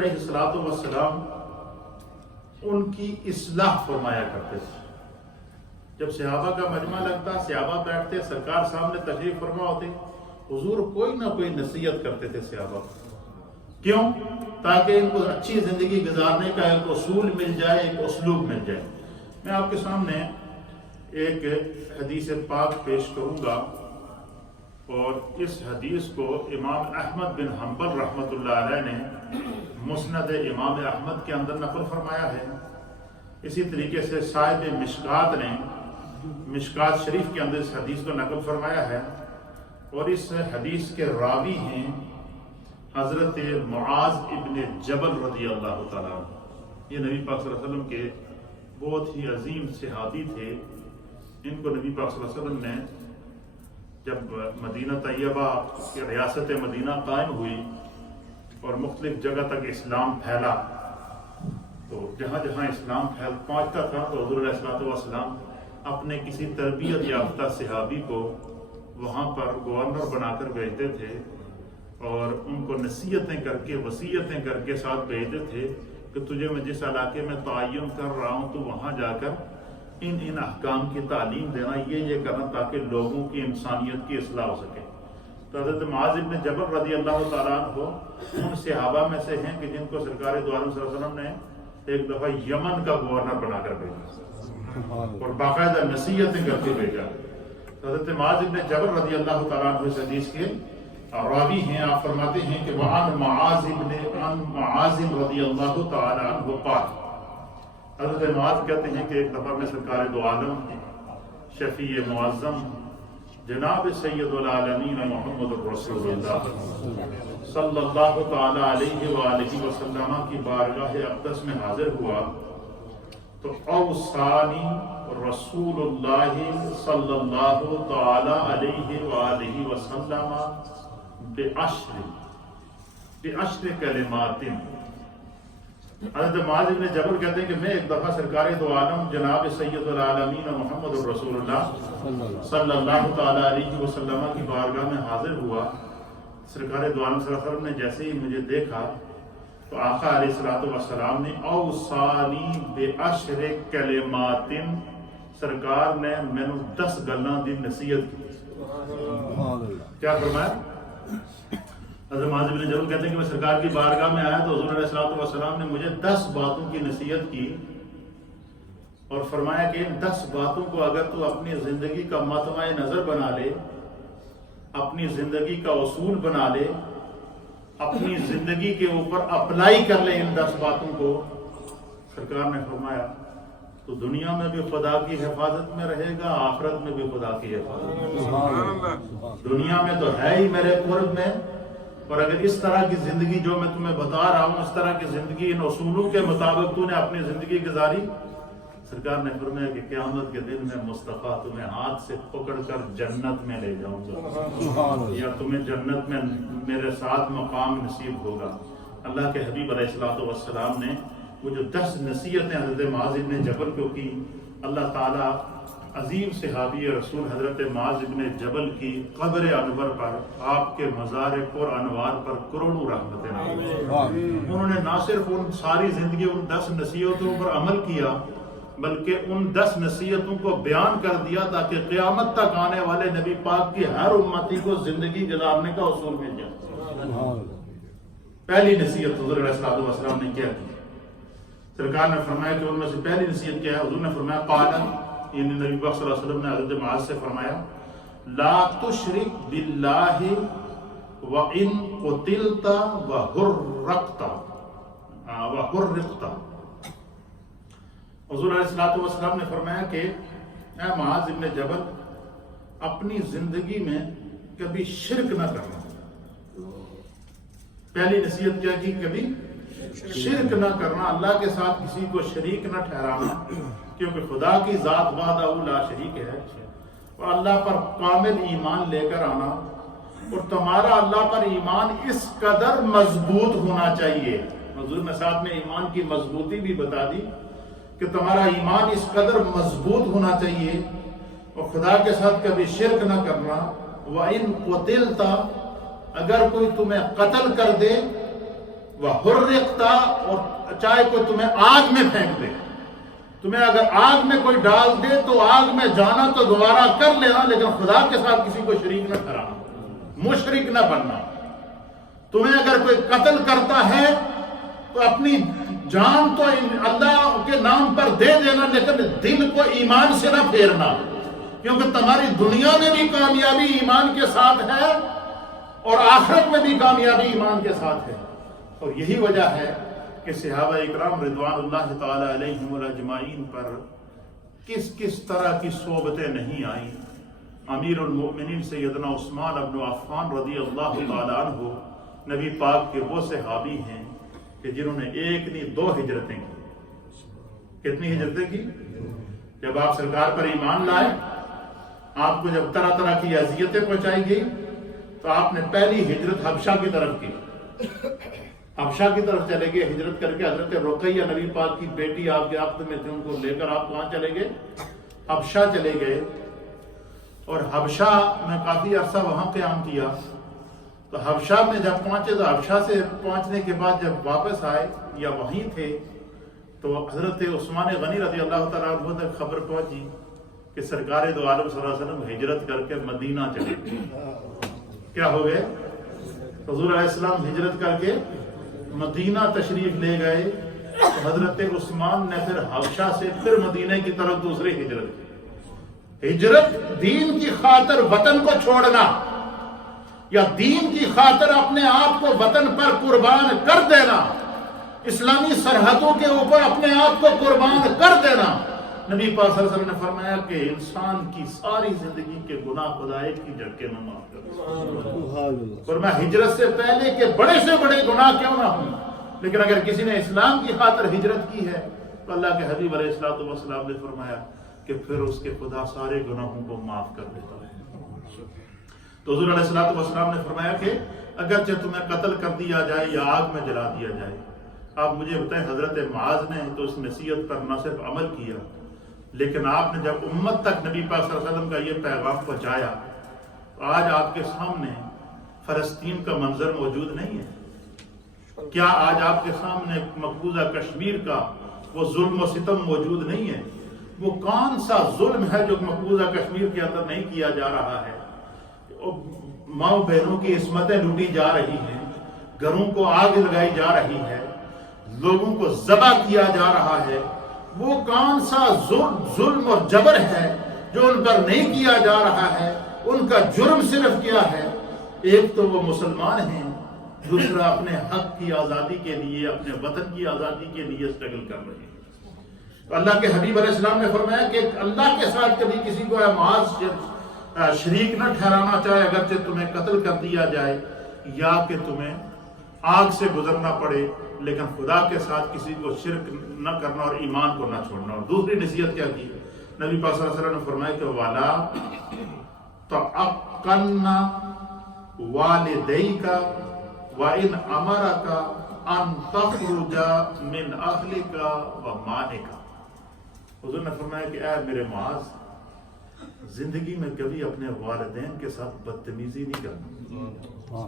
علیہ الصلوۃ والسلام ان کی اصلاح فرمایا کرتے تھے. جب صحابہ کا مجمع لگتا، صحابہ بیٹھتے، سرکار سامنے تشریف فرما ہوتے، حضور کوئی نہ کوئی نصیحت کرتے تھے صحابہ کو. کیوں؟ تاکہ ان کو اچھی زندگی گزارنے کا ایک اصول مل جائے، ایک اسلوب مل جائے. میں آپ کے سامنے ایک حدیث پاک پیش کروں گا، اور اس حدیث کو امام احمد بن حنبل رحمۃ اللہ علیہ نے مسند امام احمد کے اندر نقل فرمایا ہے. اسی طریقے سے صاحب مشکات نے مشکات شریف کے اندر اس حدیث کو نقل فرمایا ہے، اور اس حدیث کے راوی ہیں حضرت معاذ ابن جبل رضی اللہ تعالیٰ عنہ. یہ نبی پاک صلی اللہ علیہ وسلم کے بہت ہی عظیم صحابی تھے. ان کو نبی پاک صلی اللہ علیہ وسلم نے جب مدینہ طیبہ کی ریاست مدینہ قائم ہوئی اور مختلف جگہ تک اسلام پھیلا، تو جہاں جہاں اسلام پہنچتا تھا تو حضور علیہ الصلوۃ والسلام اپنے کسی تربیت یافتہ صحابی کو وہاں پر گورنر بنا کر بھیجتے تھے، اور ان کو نصیحتیں کر کے، وصیتیں کر کے ساتھ بھیجتے تھے کہ تجھے میں جس علاقے میں تعین کر رہا ہوں تو وہاں جا کر ان احکام کی تعلیم دینا، یہ کرنا، تاکہ لوگوں کی انسانیت کی اصلاح ہو سکے. تو حضرت معاذ ابن جبل رضی اللہ تعالیٰ عنہ ان صحابہ میں سے ہیں کہ جن کو سرکار دو عالم صلی اللہ علیہ وسلم نے ایک دفعہ یمن کا گورنر بنا کر بھیجا اور باقاعدہ نصیحتیں کر کے بھیجا. حضرت معاذ ابن جبل رضی اللہ تعالیٰ عنہ اس حدیث کے راوی ہیں. آپ فرماتے ہیں کہ وعن معاذ رضی اللہ تعالیٰ عنہ قال، حضرت معاذ کہتے ہیں کہ ایک دفعہ میں سرکار دو عالم شفیع معظم جناب سید العالمین محمد رسول اللہ صلی اللہ تعالی علیہ وآلہ وسلم کی بارگاہ اقدس میں حاضر ہوا تو اوصانی رسول اللہ صلی اللہ تعالی علیہ وآلہ وسلم بعشر کلمات. حضرت معاذ بن جبل کہتے ہیں کہ میں ایک دفعہ سرکار دو عالم جناب سید العالمین محمد رسول اللہ صلی اللہ تعالی علیہ وسلم کی بارگاہ میں حاضر ہوا. سرکار دو عالم صلی اللہ علیہ وسلم نے جیسے ہی مجھے دیکھا تو آقا علیہ الصلوۃ والسلام نے اوصانی بعشر کلمات، سرکار نے مینوں 10 گلاں دی نصیحت کی. کیا فرمایا؟ حضرت معاذ بن جبل کہتے ہیں کہ میں سرکار کی بارگاہ میں آیا تو حضور علیہ الصلوۃ والسلام نے مجھے 10 باتوں کی نصیحت کی اور فرمایا کہ ان 10 باتوں کو اگر تو اپنی زندگی کا مطمع نظر بنا لے، اپنی زندگی کا اصول بنا لے، اپنی زندگی کے اوپر اپلائی کر لے ان 10 باتوں کو، سرکار نے فرمایا تو دنیا میں بھی خدا کی حفاظت میں رہے گا، آخرت میں بھی خدا کی حفاظت. دنیا میں تو ہے ہی میرے قرب میں، اور اگر اس طرح کی زندگی جو میں تمہیں بتا رہا ہوں، اس طرح کی زندگی ان اصولوں کے مطابق تو نے اپنی زندگی گزاری، سرکار نے فرمایا کہ قیامت کے دن میں مصطفیٰ تمہیں ہاتھ سے پکڑ کر جنت میں لے جاؤں گا، یا تمہیں جنت میں میرے ساتھ مقام نصیب ہوگا. اللہ کے حبیب علیہ الصلوۃ والسلام نے وہ جو 10 نصیحتیں حضرت معاذ بن جبل کو کی، اللہ تعالیٰ عظیم صحابی رسول حضرت معاذ بن جبل کی قبر انور پر، آپ کے مزار پر انوار پر کروڑوں رحمتیں نازل. انہوں نے نہ صرف ان ساری زندگی ان 10 نصیحتوں پر عمل کیا، بلکہ ان 10 نصیحتوں کو بیان کر دیا تاکہ قیامت تک آنے والے نبی پاک کی ہر امتی کو زندگی گزارنے کا اصول مل جائے. پہلی نصیحت حضور علیہ الصلوۃ والسلام نے کیا کی؟ سرکار نے فرمایا کہ ان میں سے پہلی نصیحت کیا ہے؟ حضور نے فرمایا قال، یعنی نبی پاک صلی اللہ علیہ وسلم نے حضرت معاذ سے فرمایا لا تشرک باللہ وان قتلت وحرقت. حضور علیہ الصلوۃ والسلام نے فرمایا کہ اے معاذ ابن جبل، اپنی زندگی میں کبھی شرک نہ کرنا. پہلی نصیحت کیا کی؟ کبھی شرک نہ کرنا، اللہ کے ساتھ کسی کو شریک نہ ٹھہرانا، کیونکہ خدا کی ذات وحدہ لا شریک ہے، اور اللہ پر کامل ایمان لے کر آنا، اور تمہارا اللہ پر ایمان اس قدر مضبوط ہونا چاہیے. حضور نے ساتھ میں ایمان کی مضبوطی بھی بتا دی کہ تمہارا ایمان اس قدر مضبوط ہونا چاہیے، اور خدا کے ساتھ کبھی شرک نہ کرنا. وَإِن قُتِلْتَ، اگر کوئی تمہیں قتل کر دے، وحرقت، اور چاہے کوئی تمہیں آگ میں پھینک دے، تمہیں اگر آگ میں کوئی ڈال دے تو آگ میں جانا تو دوبارہ کر لینا، لیکن خدا کے ساتھ کسی کو شریک نہ ٹھہرانا، مشرک نہ بننا۔ تمہیں اگر کوئی قتل کرتا ہے تو اپنی جان تو اللہ کے نام پر دے دینا، لیکن دل کو ایمان سے نہ پھیرنا، کیونکہ تمہاری دنیا میں بھی کامیابی ایمان کے ساتھ ہے اور آخرت میں بھی کامیابی ایمان کے ساتھ ہے۔ اور یہی وجہ ہے کہ صحابہ اکرام رضوان اللہ تعالی علیہم اجمعین پر کس کس طرح کی صحبتیں نہیں آئیں۔ امیر المؤمنین سیدنا عثمان بن عفان رضی اللہ تعالی عنہ نبی پاک کے وہ صحابی ہیں کہ جنہوں نے ایک نہیں 2 ہجرتیں کی۔ کتنی ہجرتیں کی؟ جب آپ سرکار پر ایمان لائے، آپ کو جب طرح طرح کی اذیتیں پہنچائی گئی تو آپ نے پہلی ہجرت حبشہ کی طرف کی، حبشہ کی طرف چلے گئے ہجرت کر کے۔ حضرت رقیہ نبی پاک کی بیٹی آپ کے عقد میں تھے، ان کو لے کر آپ کہاں چلے گئے؟ حبشہ چلے گئے، اور حبشہ میں کافی عرصہ وہاں قیام کیا۔ تو حبشہ میں جب پہنچے تو حبشہ سے پہنچنے کے بعد جب واپس آئے یا وہیں تھے تو حضرت عثمان غنی رضی اللہ تعالیٰ عنہ تک خبر پہنچی کہ سرکار دو عالم صلی اللہ علیہ وسلم ہجرت کر کے مدینہ چلے گئے۔ کیا ہو گئے؟ حضور علیہ السلام ہجرت کر کے مدینہ تشریف لے گئے۔ تو حضرت عثمان نے پھر حبشہ سے پھر مدینہ کی طرف دوسری ہجرت کی۔ ہجرت دین کی خاطر وطن کو چھوڑنا یا دین کی خاطر اپنے آپ کو وطن پر قربان کر دینا، اسلامی سرحدوں کے اوپر اپنے آپ کو قربان کر دینا۔ نبی پاک صلی اللہ علیہ وسلم نے فرمایا کہ انسان کی ساری زندگی کے گناہ خدا ایک ہی جھٹکے میں معاف کر دیتا۔ فرمایا ہجرت سے پہلے کہ بڑے سے بڑے گناہ کیوں نہ ہوں، لیکن اگر کسی نے اسلام کی خاطر ہجرت کی ہے تو اللہ کے حبیب علیہ الصلوۃ والسلام نے فرمایا کہ پھر اس کے خدا سارے گناہوں کو معاف کر دیتا ہے۔ تو حضور علیہ الصلوۃ والسلام نے فرمایا کہ اگرچہ تمہیں قتل کر دیا جائے یا آگ میں جلا دیا جائے، آپ مجھے بتائیں حضرت معاذ نے تو اس نصیحت پر نہ صرف عمل کیا، لیکن آپ نے جب امت تک نبی پاک صلی اللہ علیہ وسلم کا یہ پیغام پہنچایا تو آج آپ کے سامنے فلسطین کا منظر موجود نہیں ہے؟ کیا آج آپ کے سامنے مقبوضہ کشمیر کا وہ ظلم و ستم موجود نہیں ہے؟ وہ کون سا ظلم ہے جو مقبوضہ کشمیر کے اندر نہیں کیا جا رہا ہے؟ ماں بہنوں کی عصمتیں لوٹی جا رہی ہیں، گھروں کو آگ لگائی جا رہی ہے، لوگوں کو ذبح کیا جا رہا ہے۔ وہ کون سا ظلم اور جبر ہے جو ان پر نہیں کیا جا رہا ہے؟ ان کا جرم صرف کیا ہے؟ ایک تو وہ مسلمان ہیں، دوسرا اپنے حق کی آزادی کے لیے، اپنے وطن کی آزادی کے لیے اسٹرگل کر رہے ہیں۔ تو اللہ کے حبیب علیہ السلام نے فرمایا کہ اللہ کے ساتھ کبھی کسی کو معاذ شریک نہ ٹھہرانا، چاہے اگرچہ تمہیں قتل کر دیا جائے یا کہ تمہیں آگ سے گزرنا پڑے، لیکن خدا کے ساتھ کسی کو شرک نہ کرنا اور ایمان کو نہ چھوڑنا۔ اور دوسری نصیحت کیا کی؟ نبی پاک صلی اللہ علیہ وسلم نے فرمایا کہ وَلَا تَعَقَّنَّ وَالِدَيْكَ وَإِنْ أَمَرَكَ أَن تَخْرُجَ مِنْ أَهْلِكَ وَمَالِكَ۔ حضور نے فرمایا کہ اے میرے معاذ، زندگی میں کبھی اپنے والدین کے ساتھ بدتمیزی نہیں کرنا،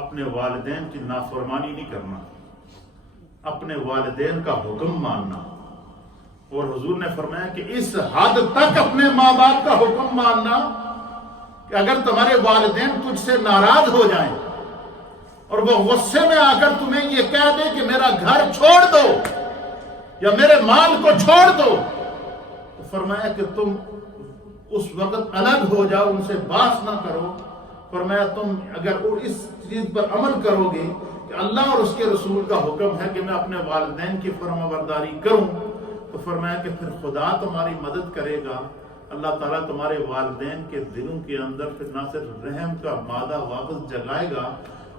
اپنے والدین کی نافرمانی نہیں کرنا، اپنے والدین کا حکم ماننا۔ اور حضور نے فرمایا کہ اس حد تک اپنے ماں باپ کا حکم ماننا کہ اگر تمہارے والدین تجھ سے ناراض ہو جائیں اور وہ غصے میں آ کر تمہیں یہ کہہ دے کہ میرا گھر چھوڑ دو یا میرے مال کو چھوڑ دو، تو فرمایا کہ تم اس وقت الگ ہو جاؤ، ان سے بات نہ کرو۔ فرمایا تم اگر اس چیز پر عمل کرو گے کہ اللہ اور اس کے رسول کا حکم ہے کہ میں اپنے والدین کی فرما برداری کروں، تو فرمایا کہ پھر خدا تمہاری مدد کرے گا، اللہ تعالیٰ تمہارے والدین کے دلوں کے اندر پھر نہ صرف رحم کا مادہ واپس جگائے گا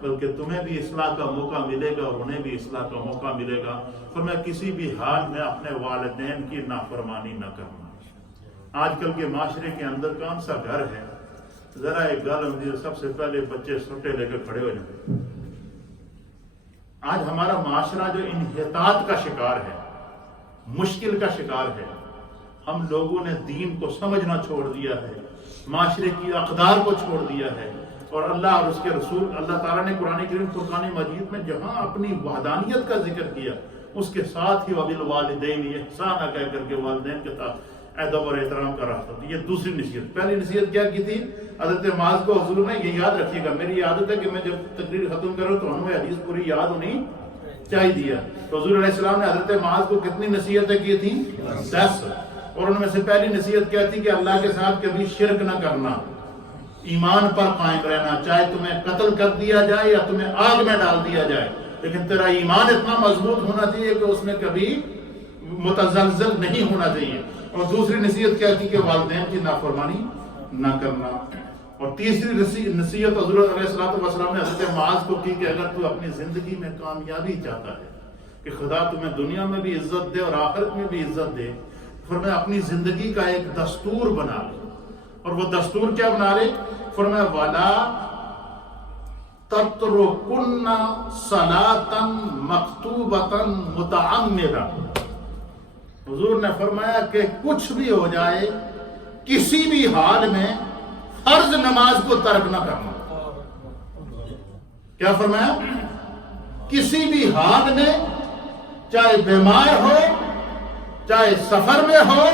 بلکہ تمہیں بھی اصلاح کا موقع ملے گا اور انہیں بھی اصلاح کا موقع ملے گا۔ فرمایا کسی بھی حال میں اپنے والدین کی نافرمانی نہ کرنا۔ آج کل کے معاشرے کے اندر کون سا گھر ہے ذرا ایک گال سب سے پہلے بچے سٹے لے کے کھڑے ہو جائیں۔ آج ہمارا معاشرہ جو انحطاط کا شکار ہے، مشکل کا شکار ہے، ہم لوگوں نے دین کو سمجھنا چھوڑ دیا ہے، معاشرے کی اقدار کو چھوڑ دیا ہے، اور اللہ اور اس کے رسول اللہ تعالیٰ نے قرآن کریم فرقان مجید میں جہاں اپنی وحدانیت کا ذکر کیا اس کے ساتھ ہی وبالوالدین احسانا کہہ کر کے والدین کے ساتھ ادب اور احترام کا راستہ. یہ دوسری نصیحت. پہلی نصیحت کیا کی تھی حضرت معاذ کو حضور نے یہ یاد رکھیے گا, میری عادت ہے کہ میں جب تقریر ختم کروں تو ہمیں حدیث پوری یاد ہونی چاہیے. تو حضور علیہ السلام نے حضرت معاذ کو کتنی نصیحتیں کی تھیں؟ 10. اور ان میں سے پہلی نصیحت کیا تھی کہ اللہ کے ساتھ کبھی شرک نہ کرنا, ایمان پر قائم رہنا, چاہے تمہیں قتل کر دیا جائے یا تمہیں آگ میں ڈال دیا جائے, لیکن تیرا ایمان اتنا مضبوط ہونا چاہیے کہ اس میں کبھی متزلزل نہیں ہونا چاہیے. اور دوسری نصیحت کیا تھی کہ والدین کی نافرمانی نہ کرنا. اور تیسری نصیحت حضور علیہ السلام نے حضرت معاذ کو کی کہ اگر تو اپنی زندگی میں کامیابی چاہتا ہے کہ خدا تمہیں دنیا میں بھی عزت دے اور آخرت میں بھی عزت دے, فرمایا اپنی زندگی کا ایک دستور بنا لے. اور وہ دستور کیا بنا لے؟ فرمایا وَلَا تَتْرُكُنَّ صَلَاةً مَكْتُوبَةً مُتَعَمِّدًا. حضور نے فرمایا کہ کچھ بھی ہو جائے کسی بھی حال میں فرض نماز کو ترک نہ کرنا. کیا فرمایا؟ کسی بھی حال میں, چاہے بیمار ہو, چاہے سفر میں ہو,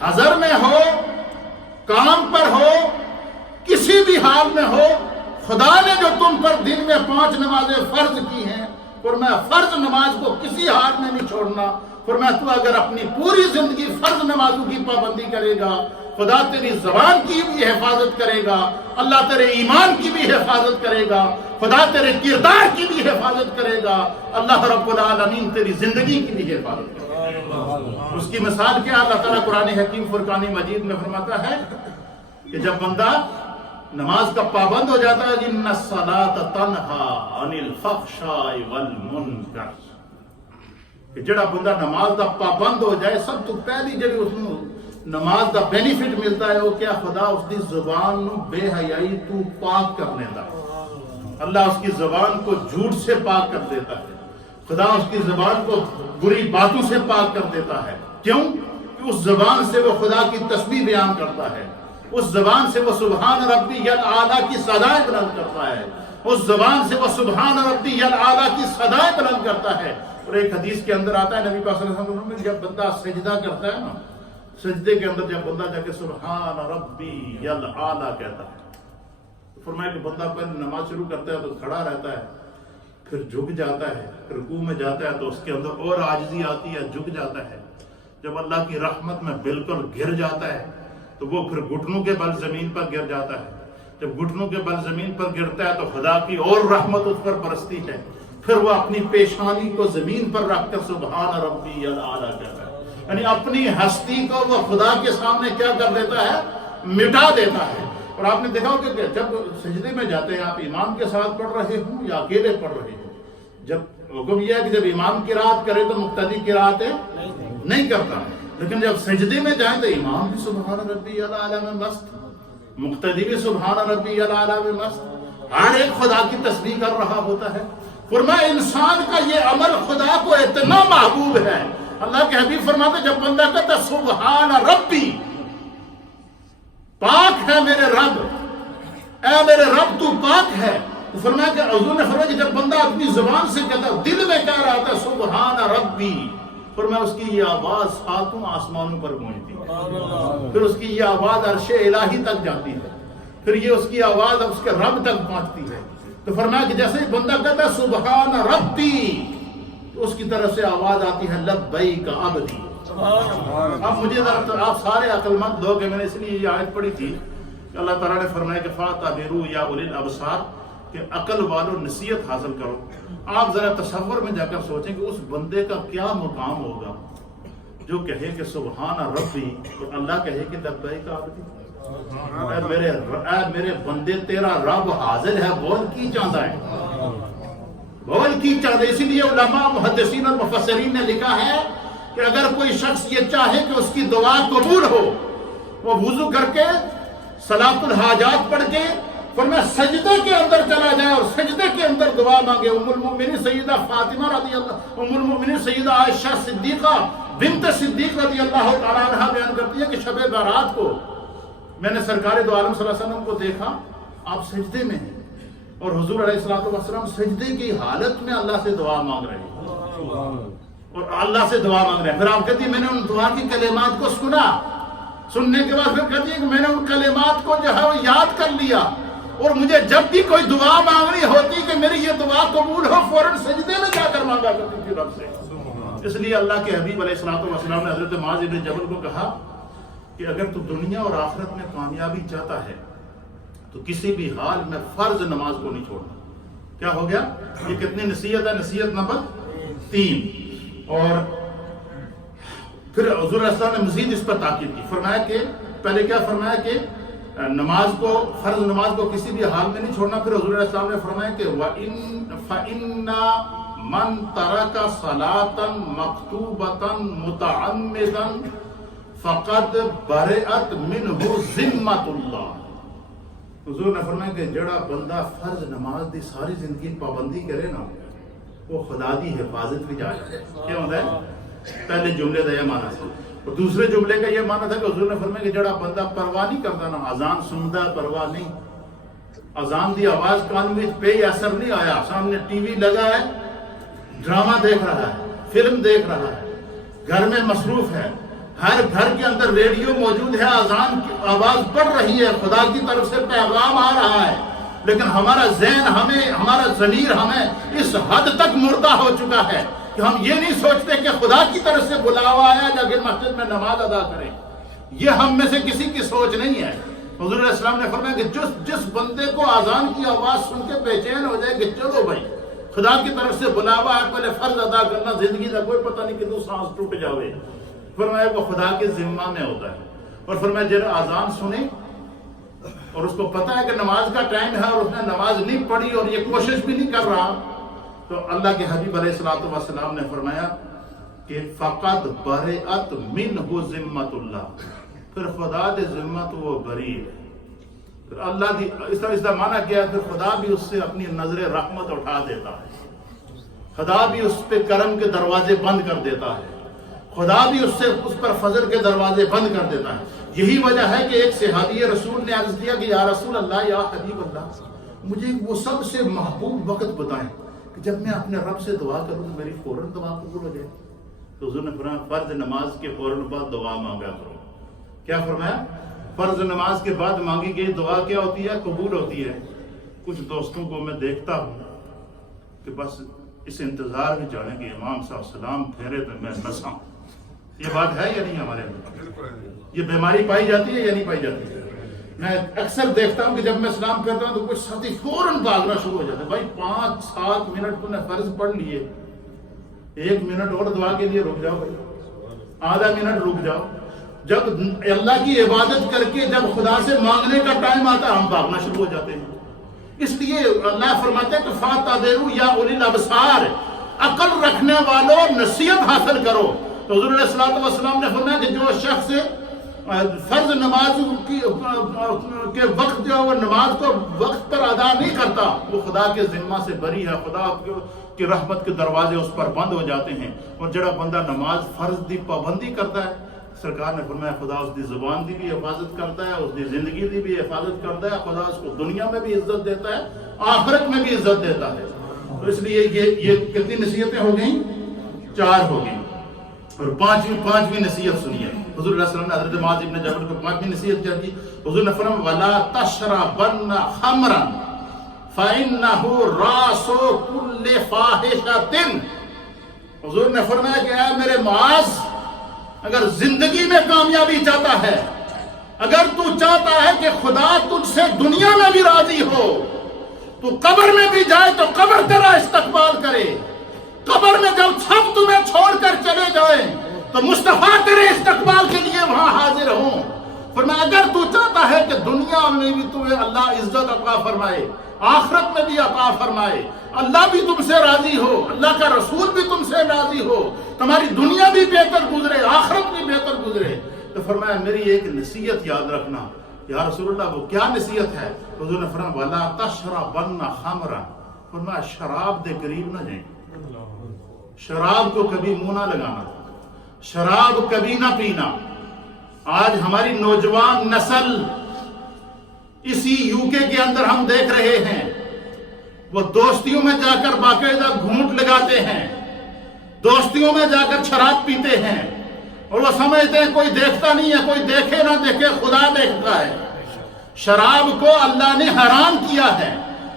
حضر میں ہو, کام پر ہو, کسی بھی حال میں ہو, خدا نے جو تم پر دن میں 5 نمازیں فرض کی ہیں, فرمایا فرض نماز کو کسی حال میں نہیں چھوڑنا. فرمایا تو اگر اپنی پوری زندگی فرض نمازوں کی پابندی کرے گا, خدا تیری زبان کی بھی حفاظت کرے گا, اللہ تیرے ایمان کی بھی حفاظت کرے گا, خدا تیرے کردار کی بھی حفاظت کرے گا, اللہ رب العالمین تیری زندگی کی بھی حفاظت کرے گا. اس کی مثال کیا؟ اللہ تعالیٰ قرآن حکیم فرقان مجید میں فرماتا ہے کہ جب بندہ نماز کا پابند ہو جاتا ہے, ان الصلاۃ تنہا عن الفحشاء والمنکر, کہ جڑا بندہ نماز کا پابند ہو جائے, سب تو پہلی جڑی اس کو نماز کا بینیفٹ ملتا ہے وہ کیا؟ خدا اس کی زبان نو بے حیائی تو پاک کر دیتا ہے. اللہ اس کی زبان کو جھوٹ سے پاک کر دیتا ہے, خدا اس کی زبان کو بری باتوں سے پاک کر دیتا ہے. کیوں؟ کہ اس زبان سے وہ خدا کی تسبیح بیان کرتا ہے, اس زبان سے وہ سبحان ربی الاعلیٰ کی صدائیں بلند کرتا ہے, اس زبان سے وہ سبحان ربی الاعلیٰ کی صدائیں بلند کرتا ہے. اور ایک حدیث کے اندر آتا ہے نبی پاک صلی اللہ علیہ وسلم جب بندہ سجدہ کرتا ہے نا, سجدے کے اندر جب بندہ جا کے سبحان ربی الاعلیٰ کہتا ہے, فرمایا کہ بندہ پہلے نماز شروع کرتا ہے تو کھڑا رہتا ہے, پھر جھک جاتا ہے, رکوع میں جاتا ہے تو اس کے اندر اور عاجزی آتی ہے, جھک جاتا ہے. جب اللہ کی رحمت میں بالکل گر جاتا ہے تو وہ پھر گھٹنوں کے بل زمین پر گر جاتا ہے. جب گھٹنوں کے بل زمین پر گرتا ہے تو خدا کی اور رحمت اس پر برستی ہے, پھر وہ اپنی پیشانی کو زمین پر رکھ کر سبحان ربی الاعلیٰ کہتا ہے. یعنی اپنی ہستی کو وہ خدا کے سامنے کیا کر دیتا ہے؟ مٹا دیتا ہے. اور آپ نے دیکھا ہوگا کہ جب سجدے میں جاتے ہیں آپ امام کے ساتھ پڑھ رہے ہوں یا اکیلے پڑھ رہے ہوں, جب حکم یہ ہے کہ جب امام قرات کرے تو مقتدی قراتیں نہیں کرتا, لیکن جب سجدے میں جائیں تو امام بھی سبحان ربی الاعلیٰ میں مست, مقتدی بھی سبحان ربی الاعلیٰ میں مست, ہر ایک خدا کی تسبیح کر رہا ہوتا ہے. فرمایا انسان کا یہ عمل خدا کو اتنا محبوب ہے, اللہ کے حبیب فرماتے جب بندہ کہتا سبحان ربی, پاک ہے میرے رب, اے میرے رب تو پاک ہے, تو فرمایا کہ حضور نے فرمایا کہ جب بندہ اپنی زبان سے کہتا, دل میں کہہ رہا تھا سبحان ربی, فرمایا اس کی یہ آواز 7 آسمانوں پر گونجتی ہے, پھر اس کی یہ آواز عرش الہی تک جاتی ہے, پھر یہ اس کی آواز اس کے رب تک پہنچتی ہے. تو فرمایا کہ جیسے ہی بندہ کہتا ہے سبحان ربی, تو اس کی طرف سے آواز آتی ہے لبیک عبدی. اب مجھے آپ سارے عقل مند لوگ ہیں, میں نے اس لیے یہ آیت پڑھی تھی کہ اللہ تعالیٰ نے فرمایا کہ فَاعْتَبِرُوا يَا أُولِي الْأَبْصَارِ, کہ عقل والوں نصیحت حاصل کرو. آپ ذرا تصور میں جا کر سوچیں کہ اس بندے کا کیا مقام ہوگا جو کہے کہ سبحان ربی, تو اللہ کہے کہ لبیک عبدی. اے میرے بندے تیرا رب حاضر ہے, بول کی چاہتا ہے, بول کی چاہتا ہے. اسی لیے علماء محدثین اور مفسرین نے لکھا ہے کہ اگر کوئی شخص یہ چاہے کہ اس کی دعا قبول ہو, وہ وضو کر کے صلاۃ الحاجات پڑھ کے فرمایا سجدے کے اندر چلا جائے اور سجدے کے اندر دعا مانگے. ام المؤمنین سیدہ فاطمہ رضی اللہ, ام المؤمنین سیدہ عائشہ صدیقہ بنت صدیق رضی اللہ تعالیٰ عنہ بیان کرتی ہے کہ شب برات کو میں نے سرکار دو عالم صلی اللہ علیہ وسلم کو دیکھا, آپ سجدے میں ہیں اور حضور علیہ الصلوۃ والسلام سجدے کی حالت میں اللہ سے دعا مانگ رہے ہیں اور اللہ سے دعا مانگ رہے ہیں. پھر آپ کہتی ہیں میں نے ان دعا کی کلمات کو سنا, سننے کے بعد پھر کہتی ہیں کہ میں نے ان کلمات کو جو ہے وہ یاد کر لیا اور مجھے جب بھی کوئی دعا مانگنی ہوتی کہ میری یہ دعا قبول ہو فوراً سجدے میں جا کر مانگا کرتی تھی رب سے. اس لیے اللہ کے حبیب علیہ الصلوۃ والسلام نے حضرت معاذ بن جبل کو کہا کہ اگر تو دنیا اور آخرت میں کامیابی چاہتا ہے تو کسی بھی حال میں فرض نماز کو نہیں چھوڑنا. کیا ہو گیا؟ یہ کتنی نصیحت ہے؟ نصیحت نمبر 3. اور پھر حضور علیہ السلام نے مزید اس پر تاکید کی, فرمایا کہ پہلے کیا فرمایا کہ نماز کو, فرض نماز کو کسی بھی حال میں نہیں چھوڑنا. پھر حضور علیہ السلام نے فرمایا کہ فَإِنَّ مَن تَرَكَ صَلَاةً مَكْتُوبَةً مُتَعَمِّدًا فَقَدْ بَرِئَتْ مِنْهُ ذِمَّةُ اللَّهِ. حضور نے فرمایا کہ جڑا بندہ فرض نماز دی ساری زندگی پابندی کرے نا وہ خدا دی حفاظت بھی جائے. کیا ہوتا ہے؟ پہلے جملے کا یہ معنی تھا اور دوسرے جملے کا یہ معنی تھا کہ حضور نے فرمایا کہ جڑا بندہ پرواہ نہیں کرتا نا, اذان سنتا پرواہ نہیں, اذان دی آواز کان میں پہ اثر نہیں آیا, سامنے ٹی وی لگا ہے, ڈرامہ دیکھ رہا ہے, فلم دیکھ رہا ہے, گھر میں مصروف ہے, ہر گھر کے اندر ریڈیو موجود ہے, اذان کی آواز پڑ رہی ہے, خدا کی طرف سے پیغام آ رہا ہے, لیکن ہمارا ذہن ہمیں, ہمارا ضمیر ہمیں اس حد تک مردہ ہو چکا ہے کہ ہم یہ نہیں سوچتے کہ خدا کی طرف سے بلاوا آیا جا مسجد میں نماز ادا کریں. یہ ہم میں سے کسی کی سوچ نہیں ہے. حضور علیہ السلام نے فرمایا کہ جس بندے کو اذان کی آواز سن کے بے چین ہو جائے کہ چلو بھائی خدا کی طرف سے بلاوا ہے, پہلے فرض ادا کرنا, زندگی کا کوئی پتہ نہیں کہ سانس ٹوٹ جاوے, فرمایا وہ خدا کے ذمہ میں ہوتا ہے. اور فرمایا جب اذان سنے اور اس کو پتا ہے کہ نماز کا ٹائم ہے اور اس نے نماز نہیں پڑھی اور یہ کوشش بھی نہیں کر رہا, تو اللہ کے حبیب علیہ الصلوۃ والسلام نے فرمایا کہ فقط برئت منہ ذمۃ اللہ, پھر خدا دے ذمت وہ بری ہے. پھر اللہ دی اس کا معنی کیا ہے؟ پھر خدا بھی اس سے اپنی نظر رحمت اٹھا دیتا ہے, خدا بھی اس پہ کرم کے دروازے بند کر دیتا ہے, خدا بھی اس پر فضل کے دروازے بند کر دیتا ہے. یہی وجہ ہے کہ ایک صحابی رسول نے عرض کیا کہ یا رسول اللہ, یا حبیب اللہ, مجھے وہ سب سے محبوب وقت بتائیں کہ جب میں اپنے رب سے دعا کروں تو میری فوراً دعا قبول ہو جائے. تو حضور نے فرمایا فرض نماز کے فوراً بعد دعا مانگا کرو. کیا فرمایا؟ فرض نماز کے بعد مانگی گئی دعا کیا ہوتی ہے؟ قبول ہوتی ہے. کچھ دوستوں کو میں دیکھتا ہوں کہ بس اس انتظار میں جانے کہ امام صاحب سلام پھیرے تو میں نساں. یہ بات ہے یا نہیں ہمارے اندر؟ یہ بیماری پائی جاتی ہے یا نہیں پائی جاتی ہے؟ میں اکثر دیکھتا ہوں کہ جب میں سلام پھیرتا ہوں تو کچھ ساتھی فوراً بھاگنا شروع ہو جاتا ہے. بھائی 5-7 منٹ تو نے فرض پڑھ لیے, 1 منٹ اور دعا کے لیے رک جاؤ, آدھا منٹ رک جاؤ. جب اللہ کی عبادت کر کے جب خدا سے مانگنے کا ٹائم آتا ہے ہم بھاگنا شروع ہو جاتے ہیں. اس لیے اللہ فرماتے ہیں کہ فَاتَبِرُوا یا اولی الابصار, عقل رکھنے والوں نصیحت حاصل کرو. تو حضور علیہ الصلوۃ والسلام نے فرمایا کہ جو شخص فرض نماز کے وقت جو وہ نماز کو وقت پر ادا نہیں کرتا وہ خدا کے ذمہ سے بری ہے, خدا کی رحمت کے دروازے اس پر بند ہو جاتے ہیں. اور جڑا بندہ نماز فرض دی پابندی کرتا ہے, سرکار نے فرمایا خدا اس دی زبان دی بھی حفاظت کرتا ہے, اس دی زندگی دی بھی حفاظت کرتا ہے, خدا اس کو دنیا میں بھی عزت دیتا ہے, آخرت میں بھی عزت دیتا ہے. تو اس لیے یہ کتنی نصیحتیں ہو گئیں؟ 4 ہو گئیں. اور پانچویں نصیحت سنیے. حضور علیہ السلام نے حضرت معاذ بن جبل کو 5ویں نصیحت کیا کی؟ حضور نے فرمایا وَلَا تَشْرَبَنَّ خَمْرًا فَإِنَّهُ رَأْسُ كُلِّ فَاحِشَةٍ. حضور نے فرمایا کہ اے میرے معاذ, اگر زندگی میں کامیابی چاہتا ہے, اگر تو چاہتا ہے کہ خدا تجھ سے دنیا میں بھی راضی ہو, تو قبر میں بھی جائے تو قبر تیرا استقبال کرے. قبر میں جب سب تمہیں چھوڑ کر چلے جائیں تو مصطفیٰ تیرے استقبال کے لیے وہاں حاضر ہوں. فرمایا اگر تو چاہتا ہے کہ دنیا میں بھی تمہیں اللہ عزت عطا فرمائے, آخرت میں بھی عطا فرمائے, اللہ بھی تم سے راضی ہو, اللہ کا رسول بھی تم سے راضی ہو, تمہاری دنیا بھی بہتر گزرے, آخرت بھی بہتر گزرے, تو فرمایا میری ایک نصیحت یاد رکھنا. یا رسول اللہ وہ کیا نصیحت ہے؟ حضور نے فرمایا وَلَا تَشْرَبَنَّ خَمْرًا. فرمایا شراب دے قریب نہ جائیں, شراب کو کبھی منہ نہ لگانا, شراب کبھی نہ پینا. آج ہماری نوجوان نسل اسی UK کے اندر ہم دیکھ رہے ہیں وہ دوستیوں میں جا کر باقاعدہ گھونٹ لگاتے ہیں، دوستیوں میں جا کر شراب پیتے ہیں، اور وہ سمجھتے ہیں کوئی دیکھتا نہیں ہے، کوئی دیکھے نہ دیکھے خدا دیکھتا ہے۔ شراب کو اللہ نے حرام کیا ہے،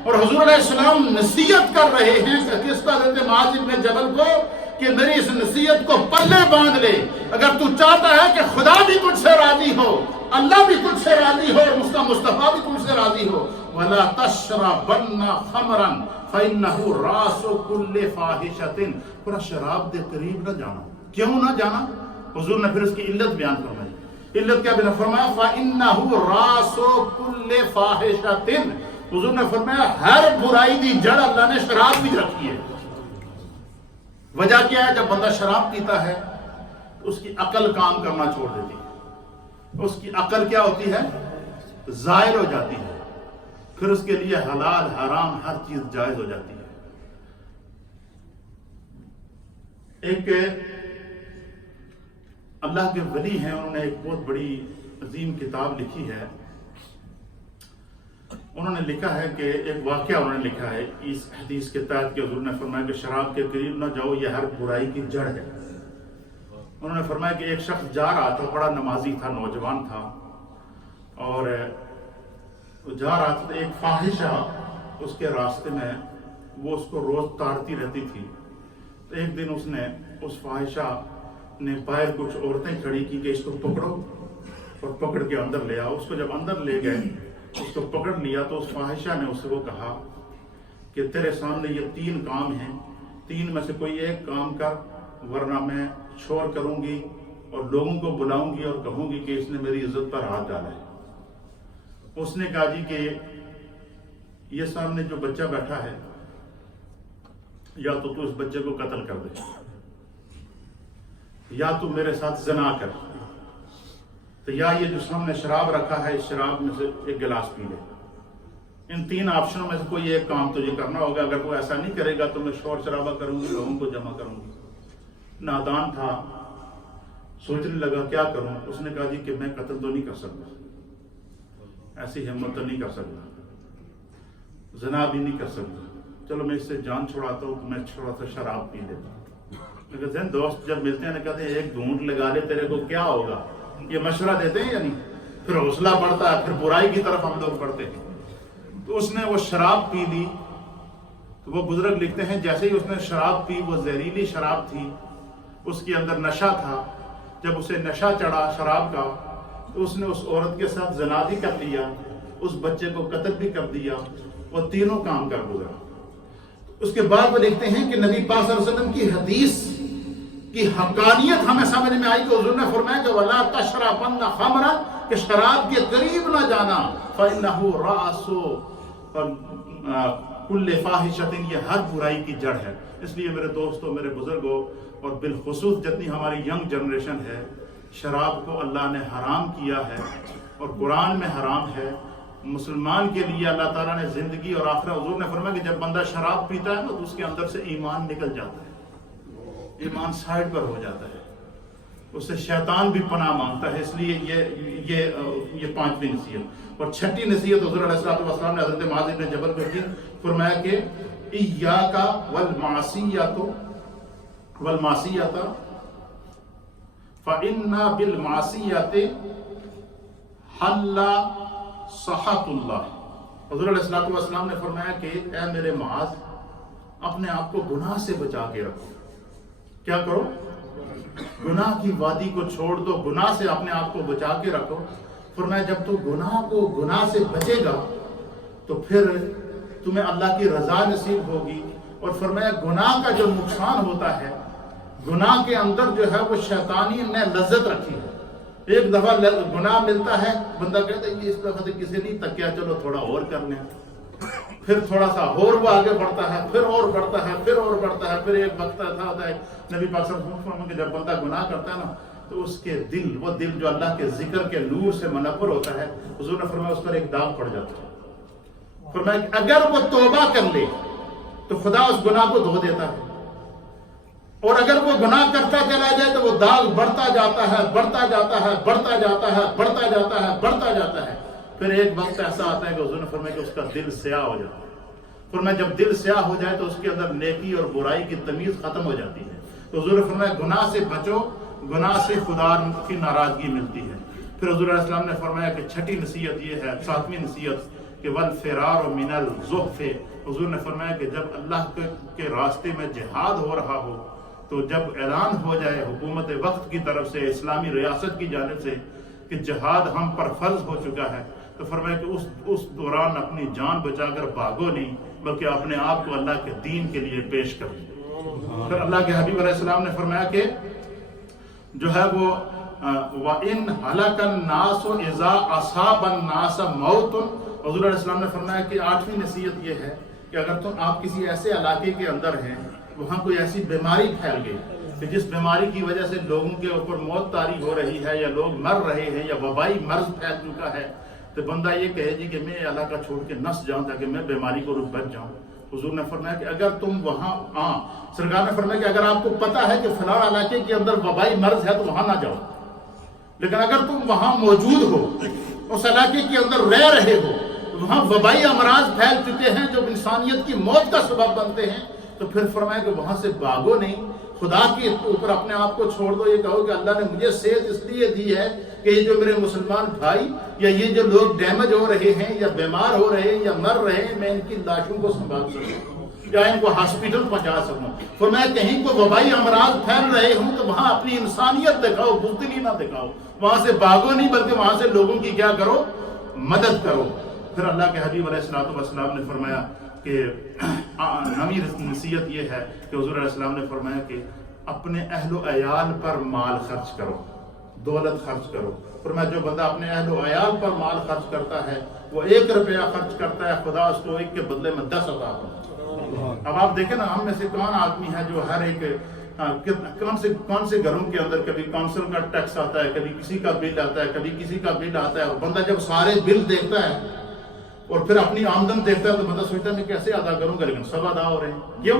اور حضور علیہ السلام نصیحت کر رہے ہیں کہ کس کا حضرت معاذ بن جبل کو کہ میری اس نصیحت کو پلے باندھ لے، اگر تو چاہتا ہے کہ خدا بھی تجھ سے راضی ہو، اللہ بھی تجھ سے راضی ہو، اور اس کا مصطفیٰ بھی تجھ سے راضی ہو، وَلَا تَشْرَبَنَّ خَمْرًا فَإِنَّهُ رَاسُ كُلِّ فَاحِشَةٍ، پورا شراب دے قریب نہ جانا۔ کیوں نہ جانا؟ حضور نے پھر اس کی علت بیان فرمائی۔ علت کیا بیان فرمایا؟ فَإِنَّهُ رَاسُ كُلِّ فَاحِشَةٍ، حضور نے فرمایا ہر برائی دی جڑ اللہ نے شراب بھی رکھی ہے۔ وجہ کیا ہے؟ جب بندہ شراب پیتا ہے تو اس کی عقل کام کرنا چھوڑ دیتی ہے، اس کی عقل کیا ہوتی ہے؟ زائل ہو جاتی ہے، پھر اس کے لیے حلال حرام ہر چیز جائز ہو جاتی ہے۔ ایک اللہ کے ولی ہیں، انہوں نے ایک بہت بڑی عظیم کتاب لکھی ہے۔ انہوں نے لکھا ہے کہ ایک واقعہ انہوں نے لکھا ہے اس حدیث کے تحت کہ حضور نے فرمایا کہ شراب کے قریب نہ جاؤ، یہ ہر برائی کی جڑ ہے۔ انہوں نے فرمایا کہ ایک شخص جا رہا تھا، بڑا نمازی تھا، نوجوان تھا، اور جا رہا تھا، ایک فاحشہ اس کے راستے میں وہ اس کو روز تارتی رہتی تھی۔ تو ایک دن اس نے اس فاحشہ نے باہر کچھ عورتیں کھڑی کی کہ اس کو پکڑو، اور پکڑ کے اندر لے آؤ۔ اس کو جب اندر لے گئے، اس کو پکڑ لیا، تو اس فاحشہ نے اس سے وہ کہا کہ تیرے سامنے یہ 3 کام ہیں، 3 میں سے کوئی ایک کام کر، ورنہ میں شور کروں گی اور لوگوں کو بلاؤں گی اور کہوں گی کہ اس نے میری عزت پر ہاتھ ڈالا ہے۔ اس نے کہا جی کہ یہ سامنے جو بچہ بیٹھا ہے، یا تو اس بچے کو قتل کر دے، یا تو میرے ساتھ زنا کر، تو یا یہ جو سامنے شراب رکھا ہے اس شراب میں سے ایک گلاس پی لے۔ ان 3 آپشنوں میں سے کوئی ایک کام تجھے کرنا ہوگا، اگر تو ایسا نہیں کرے گا تو میں شور شرابہ کروں گی، لوگوں کو جمع کروں گی۔ نادان تھا، سوچنے لگا کیا کروں۔ اس نے کہا جی کہ میں قتل تو نہیں کر سکتا، ایسی ہمت تو نہیں کر سکتا، زنا بھی نہیں کر سکتا، چلو میں اس سے جان چھڑاتا ہوں تو میں تھوڑا سا شراب پی لیتا ہوں۔ کہتے ہیں دوست جب ملتے ہیں نا، کہتے ہیں ایک گھونٹ لگا لے تیرے کو کیا ہوگا، یہ مشورہ دیتے ہیں یا نہیں؟ پھر حوصلہ بڑھتا ہے، پھر برائی کی طرف ہم لوگ بڑھتے ہیں۔ تو اس نے وہ شراب پی لی، تو وہ بزرگ لکھتے ہیں جیسے ہی اس نے شراب پی، وہ زہریلی شراب تھی، اس کے اندر نشہ تھا، جب اسے نشہ چڑھا شراب کا تو اس نے اس عورت کے ساتھ زنا بھی کر لیا، اس بچے کو قتل بھی کر دیا، وہ تینوں کام کر گزرا۔ اس کے بعد وہ لکھتے ہیں کہ نبی پاک صلی اللہ علیہ وسلم کی حدیث کی حقانیت ہمیں سمجھ میں آئی کہ حضور نے فرمایا کہ وَلَا تَشْرَبَنَّ خَمْرًا، کہ شراب کے قریب نہ جانا، فَإِنَّهُ رَأْسُ كُلِّ فَاحِشَةٍ، یہ ہر برائی کی جڑ ہے۔ اس لیے میرے دوستوں، میرے بزرگوں، اور بالخصوص جتنی ہماری ینگ جنریشن ہے، شراب کو اللہ نے حرام کیا ہے، اور قرآن میں حرام ہے۔ مسلمان کے لیے اللہ تعالیٰ نے زندگی اور آخرت، حضور نے فرمایا کہ جب بندہ شراب پیتا ہے تو اس کے اندر سے ایمان نکل جاتا ہے، ایمان سائڈ پر ہو جاتا ہے، اس سے شیطان بھی پناہ مانگتا ہے۔ اس لیے یہ 5ویں نصیحت۔ اور 6ٹھی نصیحت حضور علیہ الصلوۃ والسلام نے حضرت معاذ بن جبل کو کی، فرمایا کہ ایاک والمعصیۃ فإن بالمعصیۃ حل سخط اللہ۔ حضور علیہ الصلوۃ والسلام نے فرمایا کہ اے میرے معاذ، اپنے آپ کو گناہ سے بچا کے رکھو۔ کیا کرو؟ گناہ کی وادی کو چھوڑ دو، گناہ سے اپنے آپ کو بچا کے رکھو۔ فرمایا جب تو گناہ سے بچے گا تو پھر تمہیں اللہ کی رضا نصیب ہوگی۔ اور فرمایا گناہ کا جو نقصان ہوتا ہے، گناہ کے اندر جو ہے وہ شیطانی نے لذت رکھی ہے۔ ایک دفعہ گناہ ملتا ہے، بندہ کہتا ہے کہ اس دفعہ تو کسی نہیں تکیا، چلو تھوڑا اور کر لیں، پھر تھوڑا سا اور وہ آگے بڑھتا ہے، پھر اور بڑھتا ہے، پھر اور بڑھتا ہے، پھر ایک وقت ایسا ہوتا ہے نبی پاک صلی اللہ علیہ وسلم کہ جب بندہ گناہ کرتا ہے نا تو اس کے دل، وہ دل جو اللہ کے ذکر کے نور سے منور ہوتا ہے، حضور نے فرمایا اس پر ایک داغ پڑ جاتا ہے۔ فرمایا کہ اگر وہ توبہ کر لے تو خدا اس گناہ کو دھو دیتا ہے، اور اگر وہ گناہ کرتا چلا جائے تو وہ داغ بڑھتا جاتا ہے، بڑھتا جاتا ہے، بڑھتا جاتا ہے، بڑھتا جاتا ہے، بڑھتا جاتا ہے۔ پھر ایک وقت ایسا آتا ہے کہ حضور نے فرمایا کہ اس کا دل سیاہ ہو جاتا ہے. فرمایا جب دل سیاہ ہو جائے تو اس کے اندر نیکی اور برائی کی تمیز ختم ہو جاتی ہے. تو حضور نے فرمایا گناہ سے بچو، گناہ سے خدا کی ناراضگی ملتی ہے. پھر حضور علیہ السلام نے فرمایا کہ چھٹی نصیحت یہ ہے، ساتویں نصیحت کہ والفرار من الزحف. حضور نے فرمایا کہ جب اللہ کے راستے میں جہاد ہو رہا ہو، تو جب اعلان ہو جائے حکومت وقت کی طرف سے، اسلامی ریاست کی جانب سے کہ جہاد ہم پر فرض ہو چکا ہے، تو فرمایا کہ اس دوران اپنی جان بچا کر بھاگو نہیں، بلکہ اپنے آپ کو اللہ کے دین کے لیے پیش کرو. پھر اللہ کے حبیب علیہ السلام نے فرمایا کہ جو ہے وہ وَإِنْ هَلَكَ النَّاسُ إِذَا أَصَابَ النَّاسَ مَوْتٌ. حضور علیہ السلام نے فرمایا کہ 8ویں نصیحت یہ ہے کہ اگر آپ کسی ایسے علاقے کے اندر ہیں وہاں کوئی ایسی بیماری پھیل گئی کہ جس بیماری کی وجہ سے لوگوں کے اوپر موت طاری ہو رہی ہے، یا لوگ مر رہے ہیں، یا وبائی مرض پھیل چکا ہے، تو بندہ یہ کہے جی کہ میں علاقہ چھوڑ کے نس جاؤں تاکہ میں بیماری کو بچ جاؤں. حضور نے فرمایا کہ اگر تم وہاں سرکار نے فرمایا کہ اگر آپ کو پتا ہے کہ فلاں علاقے کے اندر وبائی مرض ہے تو وہاں نہ جاؤ، لیکن اگر تم وہاں موجود ہو، اس علاقے کے اندر رہ رہے ہو، وہاں وبائی امراض پھیل چکے ہیں جو انسانیت کی موت کا سبب بنتے ہیں، تو پھر فرمایا کہ وہاں سے بھاگو نہیں، خدا کے اوپر اپنے آپ کو چھوڑ دو. یہ کہو کہ اللہ نے مجھے صحت اس لیے دی ہے کہ یہ جو میرے مسلمان بھائی یا یہ جو لوگ ڈیمیج ہو رہے ہیں یا بیمار ہو رہے ہیں یا مر رہے ہیں، میں ان کی لاشوں کو سنبھال سکوں یا ان کو ہاسپٹل پہنچا سکوں. فرمایا کہیں کو وبائی امراض پھیل رہے ہوں تو وہاں اپنی انسانیت دکھاؤ، بزدلی نہ دکھاؤ. وہاں سے بھاگو نہیں بلکہ وہاں سے لوگوں کی کیا کرو، مدد کرو. پھر اللہ کے حبیب علیہ السلام نے فرمایا کہ 9ویں نصیحت یہ ہے کہ حضور علیہ السلام نے فرمایا کہ اپنے اہل و عیال پر مال خرچ کرو، دولت خرچ کرو. فرمایا جو بندہ اپنے اہل و عیال پر مال خرچ کرتا ہے، وہ 1 روپیہ خرچ کرتا ہے، خدا اس کو 1 کے بدلے میں 10 عطا کرتا ہے. اب آپ دیکھیں نا، ہم میں سے کون آدمی ہے جو ہر ایک کون سے گھروں کے اندر کبھی کونسل کا ٹیکس آتا ہے، کبھی کسی کا بل آتا ہے، کبھی کسی کا بل آتا ہے، اور بندہ جب سارے بل دیکھتا ہے اور پھر اپنی آمدن دیکھتا ہے تو بندہ سوچتا ہے میں کیسے ادا کروں گا، لیکن سب ادا ہو رہے ہیں. کیوں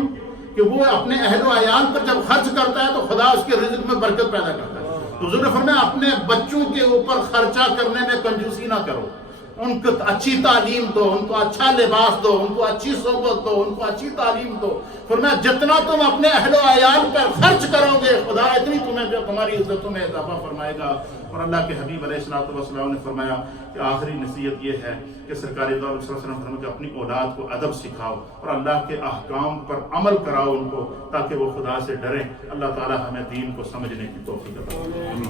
کہ وہ اپنے اہل و عیال پر جب خرچ کرتا ہے تو خدا اس کے رزق میں برکت پیدا کرتا ہے. تو حضور نے فرمایا اپنے بچوں کے اوپر خرچہ کرنے میں کنجوسی نہ کرو، ان کو اچھی تعلیم دو، ان کو اچھا لباس دو، ان کو اچھی صحبت دو، ان کو اچھی تعلیم دو. فرمایا جتنا تم اپنے اہل و عیال پر خرچ کرو گے خدا اتنی تمہاری عزتوں میں اضافہ فرمائے گا. اور اللہ کے حبیب علیہ السلام نے فرمایا کہ آخری نصیحت یہ ہے کہ سرکار دو علیہ وسلم فرمایا کہ اپنی اولاد کو ادب سکھاؤ اور اللہ کے احکام پر عمل کراؤ ان کو، تاکہ وہ خدا سے ڈریں. اللہ تعالی ہمیں دین کو سمجھنے کی توفیق عطا فرمائے.